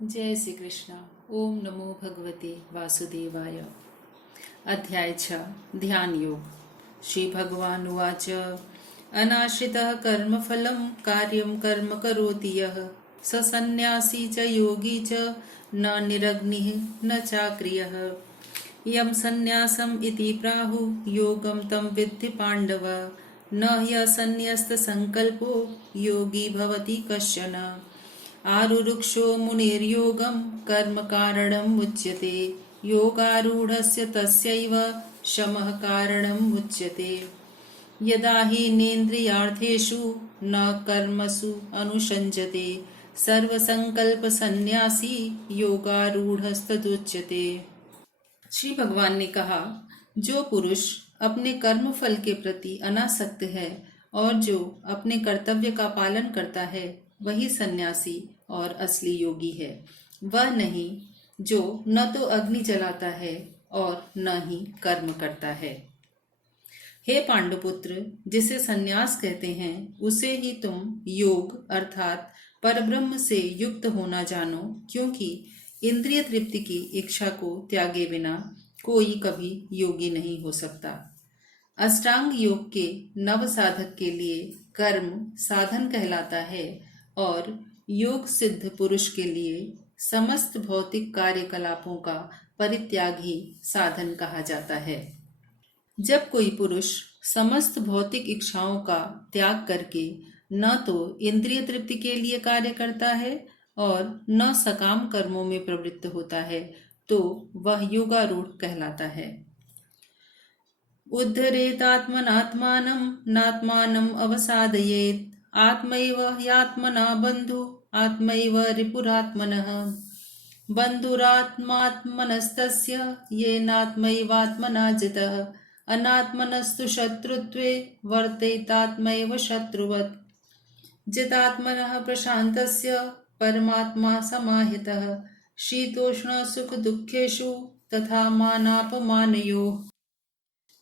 जय श्री कृष्ण। ओम नमो भगवते वासुदेवाय। अध्याय 6 ध्यान योग। श्री भगवान उवाच अनाश्रितः कर्मफलं कार्यं कर्म करोति यः स सन्न्यासी च योगी च न निरग्निः न चाक्रियः। यं सन्न्यासम् इति प्राहुः योगं तं विद्धि पाण्डव। न ह्यसन्न्यस्तसङ्कल्पो योगी भवति कश्चन। आरुरुक्षो मुनिर्योगं कर्म कारणम् उच्यते। योगारूढस्य तस्यैव शमः कारणम् उच्यते। यदा हि नेन्द्रियार्थेषु न कर्मसु अनुषञ्जते सर्वसंकल्पसन्न्यासी योगारूढ़स्तदुच्यते। श्री भगवान ने कहा, जो पुरुष अपने कर्म फल के प्रति अनासक्त है और जो अपने कर्तव्य का पालन करता है वही सन्यासी और असली योगी है। वह नहीं जो न तो अग्नि जलाता है और न ही कर्म करता है। हे पांडुपुत्र, जिसे सन्यास कहते हैं उसे ही तुम योग अर्थात परब्रह्म से युक्त होना जानो, क्योंकि इंद्रिय तृप्ति की इच्छा को त्यागे बिना कोई कभी योगी नहीं हो सकता। अष्टांग योग के नव साधक के लिए कर्म साधन कहलाता है और योग सिद्ध पुरुष के लिए समस्त भौतिक कार्यकलापों का परित्याग ही साधन कहा जाता है। जब कोई पुरुष समस्त भौतिक इच्छाओं का त्याग करके न तो इंद्रिय तृप्ति के लिए कार्य करता है और न सकाम कर्मों में प्रवृत्त होता है तो वह योगारूढ़ कहलाता है। उद्धरेतात्मनात्मानं नात्मानं अवसादयेत् आत्मैव ह्यात्मना बन्धु आत्मैव रिपुरात्मनः। बन्धुरात्मात्मनस्तस्य येनात्मैवात्मना जितः अनात्मनस्तु शत्रुत्वे वर्तेतात्मैव शत्रुवत्। जितात्मनः प्रशान्तस्य परमात्मा समाहितः शीतोष्ण सुख दुःखेषु तथा मानापमानयोः।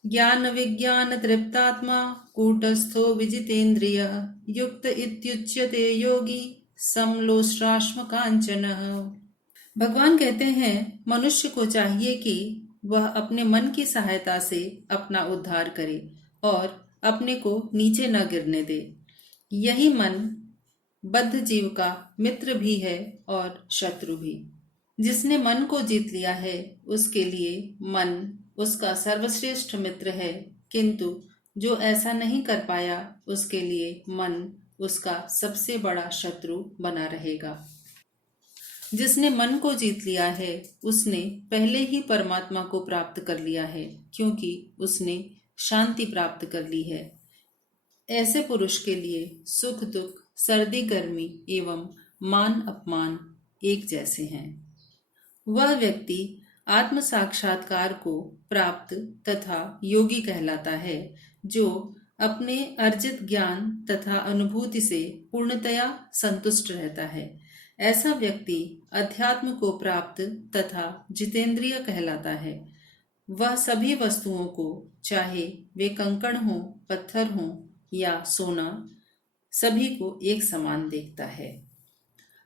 ज्ञान विज्ञान तृप्तात्मा कूटस्थो विजितेन्द्रियः युक्त इत्युच्यते योगी समलोष्टाश्म कांचनः। भगवान कहते हैं, मनुष्य को चाहिए कि वह अपने मन की सहायता से अपना उद्धार करे और अपने को नीचे न गिरने दे। यही मन बद्ध जीव का मित्र भी है और शत्रु भी। जिसने मन को जीत लिया है उसके लिए मन उसका सर्वश्रेष्ठ मित्र है, किंतु जो ऐसा नहीं कर पाया उसके लिए मन उसका सबसे बड़ा शत्रु बना रहेगा। जिसने मन को जीत लिया है उसने पहले ही परमात्मा को प्राप्त कर लिया है, क्योंकि उसने शांति प्राप्त कर ली है। ऐसे पुरुष के लिए सुख दुख, सर्दी गर्मी एवं मान अपमान एक जैसे हैं। वह व्यक्ति आत्म साक्षात्कार को प्राप्त तथा योगी कहलाता है, जो अपने अर्जित ज्ञान तथा अनुभूति से पूर्णतया संतुष्ट रहता है। ऐसा व्यक्ति अध्यात्म को प्राप्त तथा जितेंद्रिय कहलाता है। वह सभी वस्तुओं को, चाहे वे कंकड़ हों, पत्थर हों या सोना, सभी को एक समान देखता है।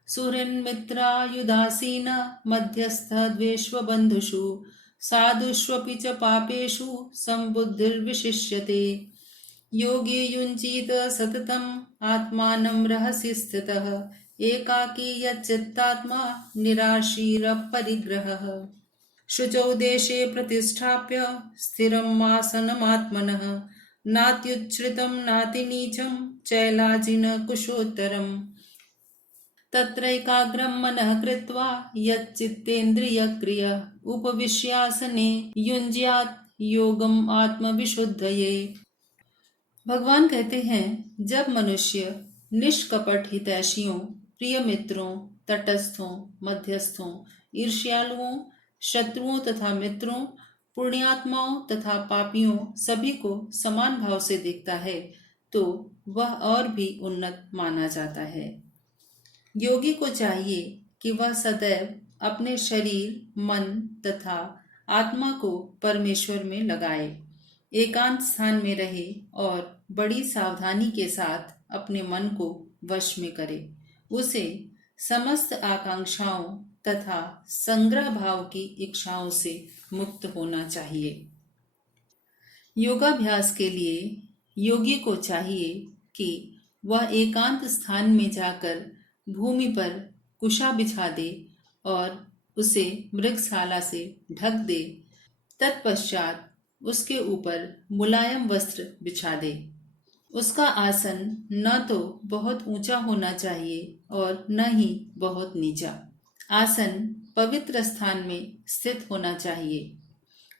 सुहृन्मित्रायुदासीन मध्यस्थ द्वेष्व बंधुषु साधुष्वपि च पापेषु संबुद्धिर्विशिष्यते। योगी युञ्जीत सततम् आत्मानं रहसि स्थितः एकाकी यच्चित्तात्मा निराशीरपरिग्रहः। शुचौ देशे प्रतिष्ठाप्य स्थिरम् आसनमात्मनः नात्युच्छ्रितं नातिनीचं चैलाजिन कुशोत्तरम्। तत्रैकाग्रं मनः कृत्वा यच्चित्तेन्द्रियक्रिय उपविश्यासने युञ्ज्यात् योगम् आत्मविशुद्धये। भगवान कहते हैं, जब मनुष्य निष्कपट हितैषियों, प्रिय मित्रों, तटस्थों, मध्यस्थों, ईर्ष्यालुओं, शत्रुओं तथा मित्रों, पुण्यात्माओं तथा पापियों सभी को समान भाव से देखता है तो वह और भी उन्नत माना जाता है। योगी को चाहिए कि वह सदैव अपने शरीर, मन तथा आत्मा को परमेश्वर में लगाए, एकांत स्थान में रहे और बड़ी सावधानी के साथ अपने मन को वश में करे। उसे समस्त आकांक्षाओं तथा संग्रह भाव की इच्छाओं से मुक्त होना चाहिए। योगाभ्यास के लिए योगी को चाहिए कि वह एकांत स्थान में जाकर भूमि पर कुशा बिछा दे और उसे मृगशाला से ढक दे। तत्पश्चात उसके ऊपर मुलायम वस्त्र बिछा दे। उसका आसन न तो बहुत ऊंचा होना चाहिए और न ही बहुत नीचा। आसन पवित्र स्थान में स्थित होना चाहिए।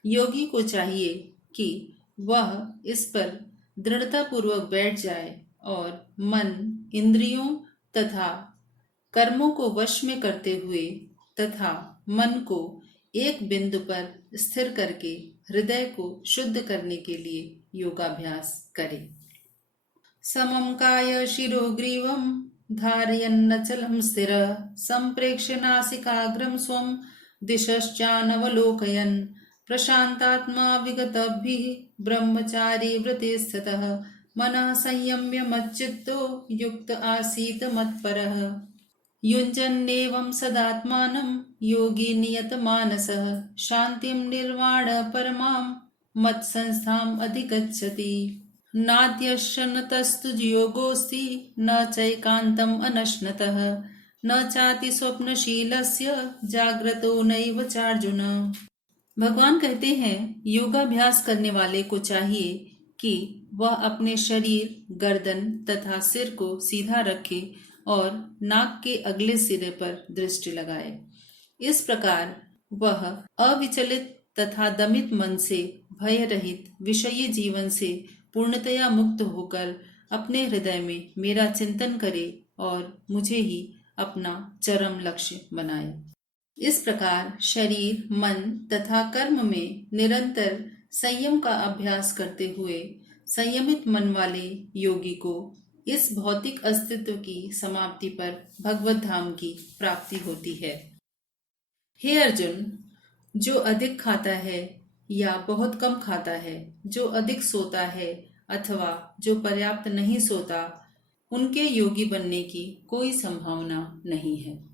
योगी को चाहिए कि वह इस पर दृढ़तापूर्वक बैठ जाए और मन, इंद्रियों तथा कर्मों को वश में करते हुए तथा मन को एक बिंदु पर स्थिर करके हृदय को शुद्ध करने के लिए योगाभ्यास करे। समं काय शिरोग्रीवं धारयन्नचलं स्थिरः सम्प्रेक्ष्य नासिकाग्रं स्वं दिशश्चानवलोकयन् प्रशान्तात्मा विगतभिः ब्रह्मचारी व्रते स्थितः मनः संयम्य मच्चित्तो युक्त आसीत् मत्परः। युञ्जन्नेवं सदात्मानं योगी नियतमानसः शान्तिं निर्वाण परमां मत्संस्थाम् अधिगच्छति। नाद्यश्नतस्तु योगोऽस्ति न चैकान्तम् अनश्नतः न चाति स्वप्नशीलस्य जाग्रतो नैव चार्जुन। भगवान कहते हैं, योगाभ्यास करने वाले को चाहिए कि वह अपने शरीर, गर्दन तथा सिर को सीधा रखे और नाक के अगले सिरे पर दृष्टि लगाए। इस प्रकार वह अविचलित तथा दमित मन से, भय रहित विषयी जीवन से पूर्णतया मुक्त होकर अपने हृदय में मेरा चिंतन करे और मुझे ही अपना चरम लक्ष्य बनाए। इस प्रकार शरीर, मन तथा कर्म में निरंतर संयम का अभ्यास करते हुए संयमित मन वाले योगी को इस भौतिक अस्तित्व की समाप्ति पर भगवत धाम की प्राप्ति होती है। हे अर्जुन, जो अधिक खाता है या बहुत कम खाता है, जो अधिक सोता है अथवा जो पर्याप्त नहीं सोता, उनके योगी बनने की कोई संभावना नहीं है।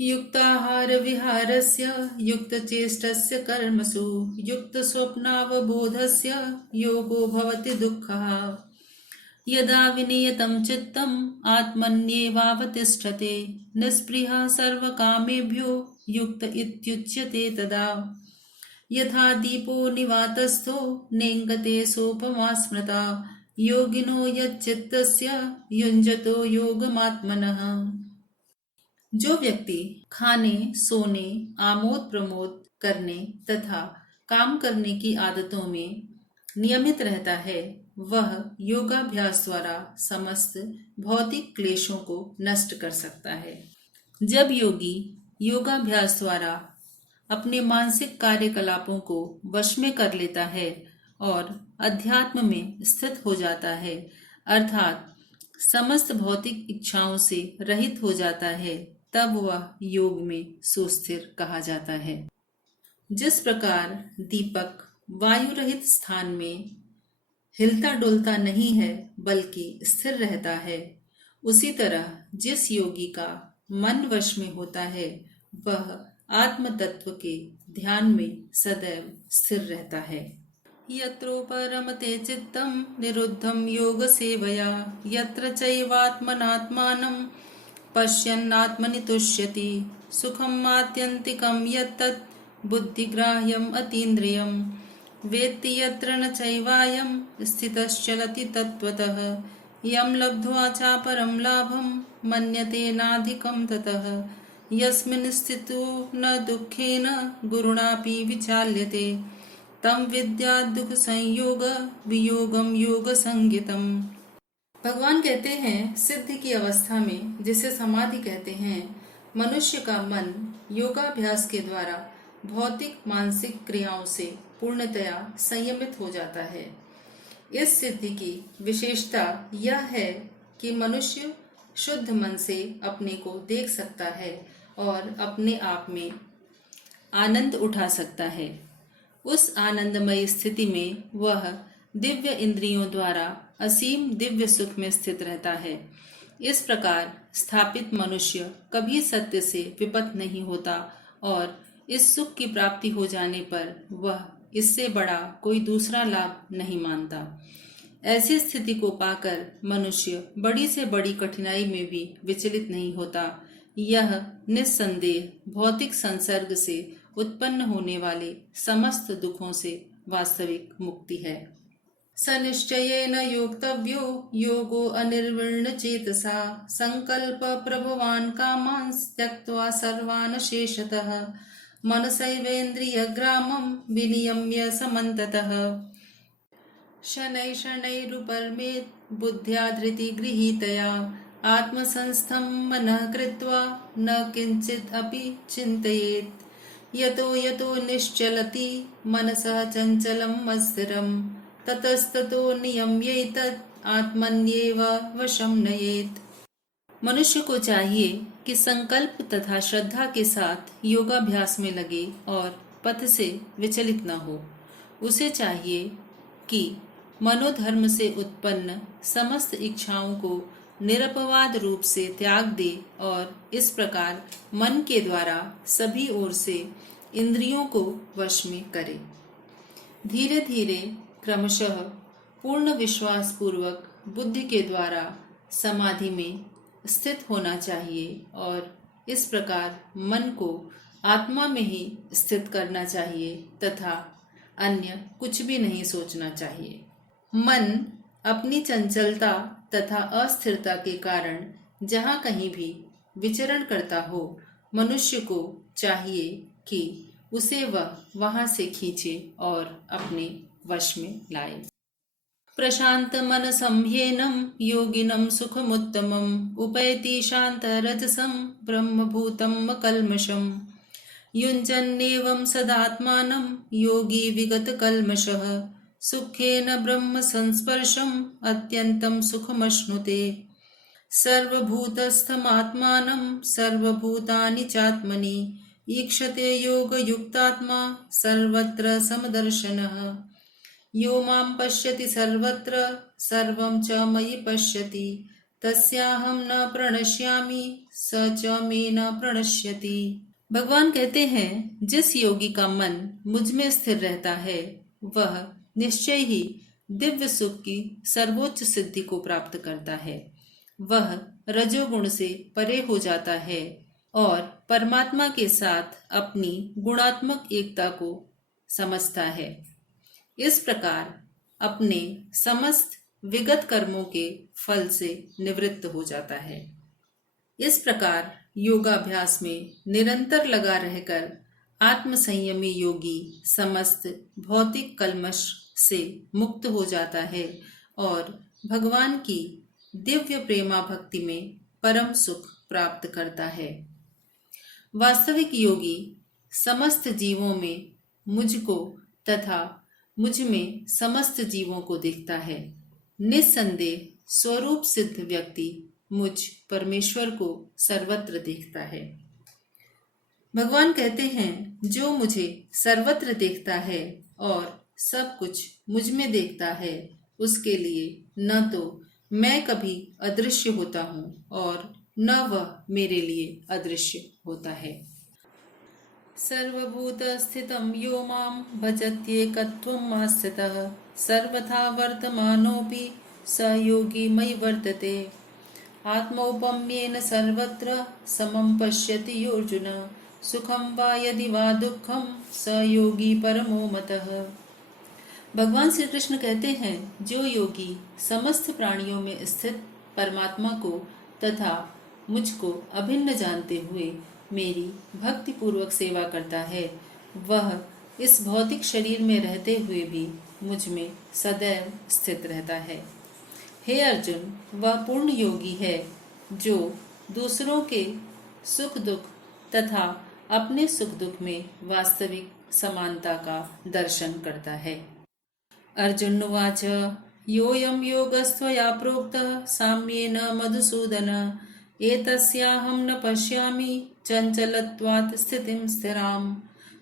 युक्ताहार विहारस्य युक्तचेष्टस्य कर्मसु युक्तस्वप्नावबोधस्य योगो भवति दुःखः। यदा विनियतं चित्तम् आत्मन्येवावतिष्ठते निःस्पृहः सर्वकामेभ्यो युक्त इत्युच्यते तदा। यथा दीपो निवातस्थो नेङ्गते सोपमा स्मृता योगिनो यच्चित्तस्य युञ्जतो योगमात्मनः। जो व्यक्ति खाने, सोने, आमोद प्रमोद करने तथा काम करने की आदतों में नियमित रहता है, वह योगाभ्यास द्वारा समस्त भौतिक क्लेशों को नष्ट कर सकता है। जब योगी योगाभ्यास द्वारा अपने मानसिक कार्यकलापों को वश में कर लेता है और अध्यात्म में स्थित हो जाता है, अर्थात समस्त भौतिक इच्छाओं से रहित हो जाता है, तब वह योग में सुस्थिर कहा जाता है। जिस प्रकार दीपक वायु रहित स्थान में हिलता डुलता नहीं है बल्कि स्थिर रहता है, उसी तरह जिस योगी का मन वश में होता है वह आत्म तत्व के ध्यान में सदैव स्थिर रहता है। यत्रोपरमते चित्तं निरुद्धं योग सेवया यत्र चैवात्मनात्मानं पश्यन्नात्मनि तुष्यति सुखम् आत्यन्तिकं यत्तत् बुद्धिग्राह्यम् अतीन्द्रियं वेत्ति यत्र न चैवायं स्थितश्चलति तत्त्वतः यं लब्ध्वा चापरं लाभं मन्यते नाधिकं ततः यस्मिन् स्थितो न दुःखेन गुरुणापि विचाल्यते तम विद्या दुख संयोग वियोगम योग संगीतम। भगवान कहते हैं, सिद्धि की अवस्था में, जिसे समाधि कहते हैं, मनुष्य का मन योगाभ्यास के द्वारा भौतिक मानसिक क्रियाओं से पूर्णतया संयमित हो जाता है। इस सिद्धि की विशेषता यह है कि मनुष्य शुद्ध मन से अपने को देख सकता है और अपने आप में आनंद उठा सकता है। उस आनंदमय स्थिति में वह दिव्य इंद्रियों द्वारा असीम दिव्य सुख में स्थित रहता है। इस प्रकार स्थापित मनुष्य कभी सत्य से विपत नहीं होता और इस सुख की प्राप्ति हो जाने पर वह इससे बड़ा कोई दूसरा लाभ नहीं मानता। ऐसी स्थिति को पाकर मनुष्य बड़ी से बड़ी कठिनाई में भी विचलित नहीं होता। यह निस्संदेह भौतिक संसर्ग से उत्पन्न होने वाले समस्त दुखों से वास्तविक मुक्ति है। स निश्चयेन योक्तव्यो योगो अनिर्विण्णचेतसा संकल्प प्रभवान् कामान् त्यक्त्वा सर्वान् शेषतः मनसैवेन्द्रियग्रामं विनियम्य समन्ततः शनैः शनैरुपरमेत् बुद्ध्या धृतिगृहीतया आत्मसंस्थं मनः कृत्वा न किञ्चित् अपि चिन्तयेत्। यतो यतो निश्चलति मनसः चञ्चलम् अस्थिरम् ततस्ततो नियम्येतत् आत्मन्येव वशं नयेत्। मनुष्य को चाहिए कि संकल्प तथा श्रद्धा के साथ योगाभ्यास में लगे और पथ से विचलित न हो। उसे चाहिए कि मनोधर्म से उत्पन्न समस्त इच्छाओं को निरपवाद रूप से त्याग दे और इस प्रकार मन के द्वारा सभी ओर से इंद्रियों को वश में करे। धीरे धीरे क्रमशः पूर्ण विश्वास पूर्वक बुद्धि के द्वारा समाधि में स्थित होना चाहिए और इस प्रकार मन को आत्मा में ही स्थित करना चाहिए तथा अन्य कुछ भी नहीं सोचना चाहिए। मन अपनी चंचलता तथा अस्थिरता के कारण जहाँ कहीं भी विचरण करता हो, मनुष्य को चाहिए कि उसे वह वहाँ से खींचे और अपने वश में लाए। प्रशांत मन संह्येनं योगिनं सुखमुत्तमम् उपैति शांत रजसं ब्रह्मभूतम् अकल्मषम् युञ्जन्नेवं सदात्मानं योगी विगत कल्मषः सुखेन ब्रह्म संस्पर्शम् अत्यन्तं सुखमश्नुते। सर्वभूतस्थमात्मानं सर्वभूतानि चात्मनि ईक्षते योगयुक्तात्मा सर्वत्र समदर्शनः यो मां पश्यति सर्वत्र सर्वं च मयि पश्यति तस्याहं न प्रणश्यामि स च मे न प्रणश्यति। भगवान कहते हैं, जिस योगी का मन मुझ में स्थिर रहता है वह निश्चय ही दिव्य सुख की सर्वोच्च सिद्धि को प्राप्त करता है। वह रजोगुण से परे हो जाता है और परमात्मा के साथ अपनी गुणात्मक एकता को समझता है। इस प्रकार अपने समस्त विगत कर्मों के फल से निवृत्त हो जाता है। इस प्रकार योगाभ्यास में निरंतर लगा रहकर आत्मसंयमी योगी समस्त भौतिक कल्मश से मुक्त हो जाता है और भगवान की दिव्य प्रेमा भक्ति में परम सुख प्राप्त करता है। वास्तविक योगी समस्त जीवों में मुझको तथा मुझ में समस्त जीवों को देखता है। निस्संदेह स्वरूप सिद्ध व्यक्ति मुझ परमेश्वर को सर्वत्र देखता है। भगवान कहते हैं, जो मुझे सर्वत्र देखता है और सब कुछ मुझ में देखता है उसके लिए न तो मैं कभी अदृश्य होता हूँ और न वह मेरे लिए अदृश्य होता है। सर्वभूत स्थितं यो मां भजत्येकत्वम् आस्थितः सर्वथा वर्तमानोऽपि स योगी मयि वर्तते। आत्मौपम्येन सर्वत्र समं पश्यति योऽर्जुन सुखं वा यदि वा दुःखं स योगी परमो मतः। भगवान श्री कृष्ण कहते हैं, जो योगी समस्त प्राणियों में स्थित परमात्मा को तथा मुझको अभिन्न जानते हुए मेरी भक्ति पूर्वक सेवा करता है, वह इस भौतिक शरीर में रहते हुए भी मुझ में सदैव स्थित रहता है। हे अर्जुन, वह पूर्ण योगी है जो दूसरों के सुख दुख तथा अपने सुख दुख में वास्तविक समानता का दर्शन करता है। अर्जुन उवाच योऽयं योगस्त्वया प्रोक्तः साम्येन मधुसूदन एतस्याहं न पश्यामि चञ्चलत्वात् स्थितिं स्थिराम्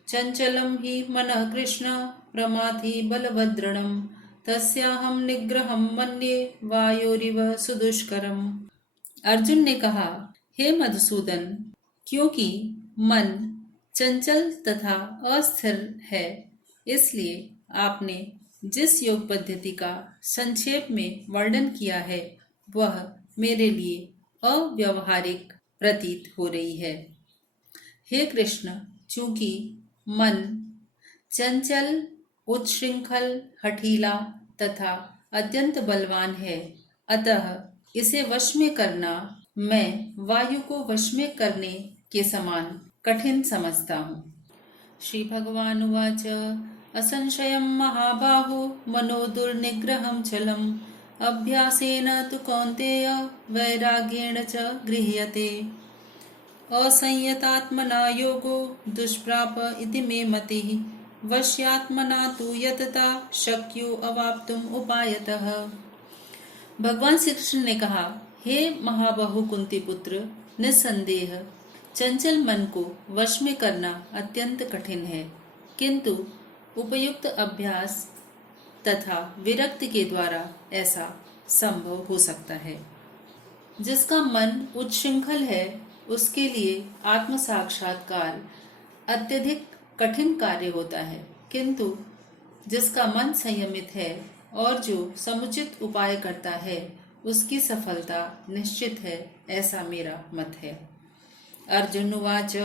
चञ्चलं हि मनः कृष्ण प्रमाथि बलभद्रणम् तस्याहं निग्रहं मन्ये वायोरिव सुदुष्करम्। अर्जुन ने कहा, हे मधुसूदन, क्योंकि मन चंचल तथा अस्थिर है, इसलिए आपने जिस योग पद्धति का संक्षेप में वर्णन किया है वह मेरे लिए अव्यवहारिक प्रतीत हो रही है। हे कृष्ण, चूंकि मन चंचल, उच्छृंखल, हठीला तथा अत्यंत बलवान है, अतः इसे वश में करना मैं वायु को वश में करने के समान कठिन समझता हूँ। श्री भगवान उवाच, असंशयं महाबाहो मनो दुर्निग्रहं चलम् अभ्यासेन तु कौन्तेय वैराग्येण च गृह्यते असंयतात्मना योगो दुष्प्राप इति मे मतिः वश्यात्मना तु यतता शक्यो अवाप्तुम उपायतः। भगवान श्री कृष्ण ने कहा, हे महाबाहु कुंती पुत्र, निस्संदेह चंचल मन को वश में करना अत्यंत कठिन है, किंतु उपयुक्त अभ्यास तथा विरक्ति के द्वारा ऐसा संभव हो सकता है। जिसका मन उच्छृंखल है उसके लिए आत्म साक्षात्कार अत्यधिक कठिन कार्य होता है, किंतु जिसका मन संयमित है और जो समुचित उपाय करता है उसकी सफलता निश्चित है, ऐसा मेरा मत है। अर्जुन उवाच,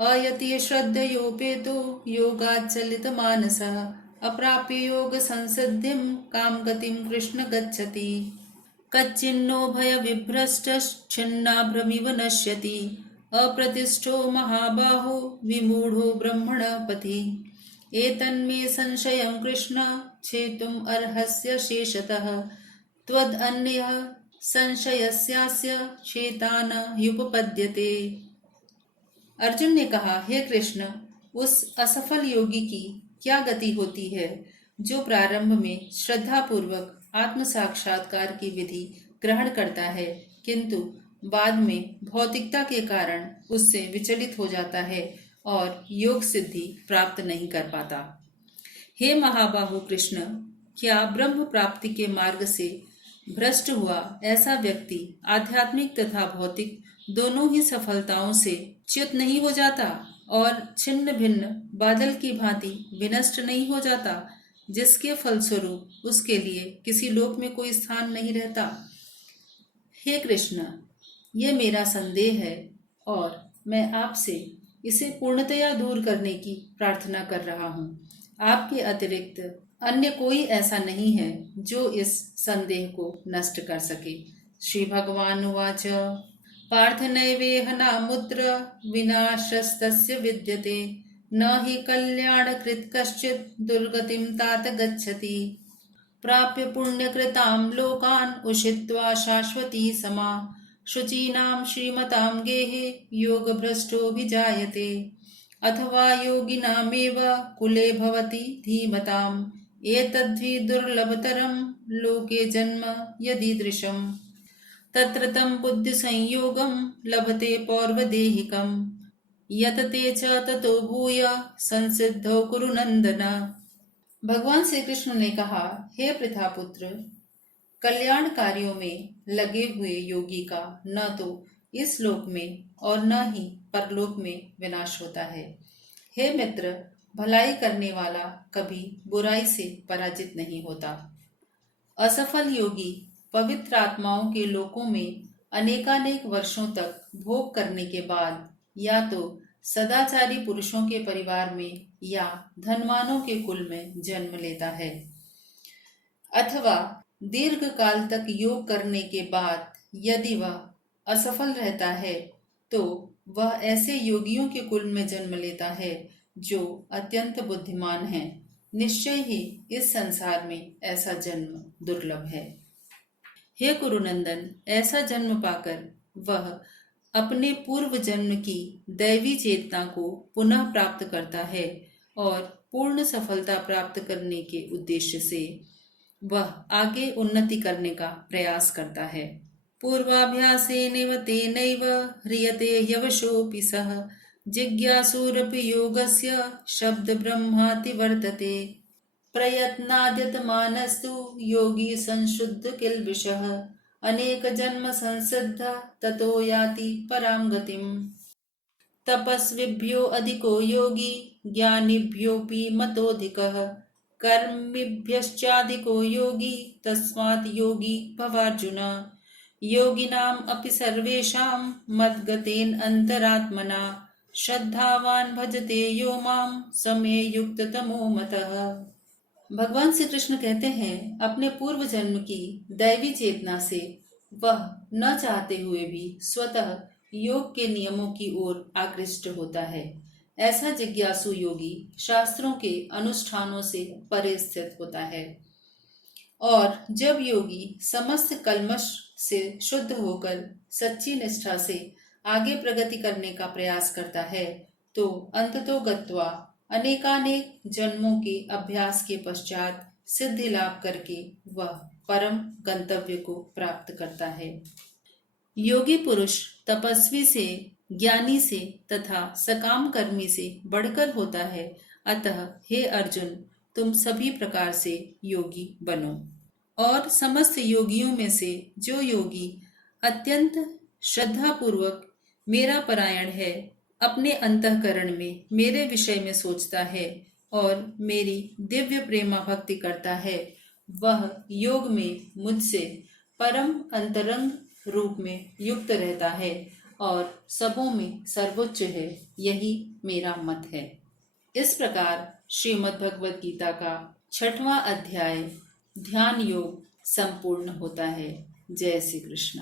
अयति श्रद्धयोपेतो योगाच्चलितमानसः अप्राप्य योग संसिद्धिं काम गतिं कृष्ण गच्छति कच्चिन्नो भय विभ्रष्टश्छिन्नाभ्रमिव नश्यति अप्रतिष्ठो महाबाहो विमूढ़ो ब्रह्मण पथि एतन्मे संशयं कृष्ण छेतुम् अर्हस्य शेषतः त्वदन्यः संशयस्यास्य चेतान युपपद्यते। अर्जुन ने कहा, हे कृष्ण, उस असफल योगी की क्या गति होती है जो प्रारंभ में श्रद्धा पूर्वक आत्म साक्षात्कार की विधि ग्रहण करता है, किंतु बाद में भौतिकता के कारण उससे विचलित हो जाता है और योग सिद्धि प्राप्त नहीं कर पाता। हे महाबाहु कृष्ण, क्या ब्रह्म प्राप्ति के मार्ग से भ्रष्ट हुआ ऐसा व्यक्ति आध्यात्मिक तथा भौतिक दोनों ही सफलताओं से च्युत नहीं हो जाता और छिन्न भिन्न बादल की भांति विनष्ट नहीं हो जाता, जिसके फलस्वरूप उसके लिए किसी लोक में कोई स्थान नहीं रहता। हे कृष्ण, ये मेरा संदेह है और मैं आपसे इसे पूर्णतया दूर करने की प्रार्थना कर रहा हूँ। आपके अतिरिक्त अन्य कोई ऐसा नहीं है जो इस संदेह को नष्ट कर सके। श्री भगवान उवाच, पार्थ नैवेह नामुत्र विनाशस्तस्य विद्यते न हि कल्याणकृत् कश्चित् दुर्गतिं तात गच्छति प्राप्य पुण्यकृतां लोकान् उषित्वा शाश्वती समा शुचीनां श्रीमतां गेहे योगभ्रष्टोऽभिजायते अथवा योगिनामेव कुले भवति धीमताम् एतद्धि दुर्लभतरं लोके जन्म यदीदृशम् तत्र तं बुद्धिसंयोगं लभते पौर्वदेहिकं यतते च ततो भूय संसिद्धौ कुरु नंदन। भगवान श्री कृष्ण ने कहा, हे पृथापुत्र, कल्याण कार्यों में लगे हुए योगी का न तो इस लोक में और न ही परलोक में विनाश होता है। हे मित्र, भलाई करने वाला कभी बुराई से पराजित नहीं होता। असफल योगी पवित्र आत्माओं के लोकों में अनेकानेक वर्षों तक भोग करने के बाद या तो सदाचारी पुरुषों के परिवार में या धनवानों के कुल में जन्म लेता है, अथवा दीर्घ काल तक योग करने के बाद यदि वह असफल रहता है तो वह ऐसे योगियों के कुल में जन्म लेता है जो अत्यंत बुद्धिमान हैं। निश्चय ही इस संसार में ऐसा जन्म दुर्लभ है। हे कुरुनंदन, ऐसा जन्म पाकर वह अपने पूर्व जन्म की दैवी चेतना को पुनः प्राप्त करता है और पूर्ण सफलता प्राप्त करने के उद्देश्य से वह आगे उन्नति करने का प्रयास करता है। पूर्वाभ्यासेनैव तेनैव ह्रियते यवशोऽपि सः जिज्ञासुरपि योगस्य शब्द ब्रह्माति वर्तते प्रयत्नाद्यतमानस्तु योगी संशुद्ध किल्बिषः अनेक जन्म संसिद्ध ततो याति परां गतिम्। तपस्विभ्यो अधिको योगी ज्ञानिभ्योऽपि मतोऽधिकः कर्मिभ्यश्चाधिको योगी तस्मात् योगी भवार्जुन। योगिनाम् अपि सर्वेषां मद्गतेन अंतरात्मना श्रद्धावान भजते यो मां समे युक्ततमो मतः। भगवान श्री कृष्ण कहते हैं, अपने पूर्व जन्म की दैवी चेतना से वह न चाहते हुए भी स्वतः योग के नियमों की ओर आकृष्ट होता है। ऐसा जिज्ञासु योगी शास्त्रों के अनुष्ठानों से परे स्थित होता है और जब योगी समस्त कल्मश से शुद्ध होकर सच्ची निष्ठा से आगे प्रगति करने का प्रयास करता है तो अंततो गत्वा अनेकानेक जन्मों के अभ्यास के पश्चात सिद्धि लाभ करके वह परम गंतव्य को प्राप्त करता है। योगी पुरुष तपस्वी से, ज्ञानी से तथा सकाम कर्मी से बढ़कर होता है। अतः हे अर्जुन, तुम सभी प्रकार से योगी बनो और समस्त योगियों में से जो योगी अत्यंत श्रद्धापूर्वक मेरा परायण है, अपने अंतःकरण में मेरे विषय में सोचता है और मेरी दिव्य प्रेमा भक्ति करता है, वह योग में मुझसे परम अंतरंग रूप में युक्त रहता है और सबों में सर्वोच्च है। यही मेरा मत है। इस प्रकार श्रीमद् भगवद गीता का 6वां अध्याय ध्यान योग संपूर्ण होता है। जय श्री कृष्ण।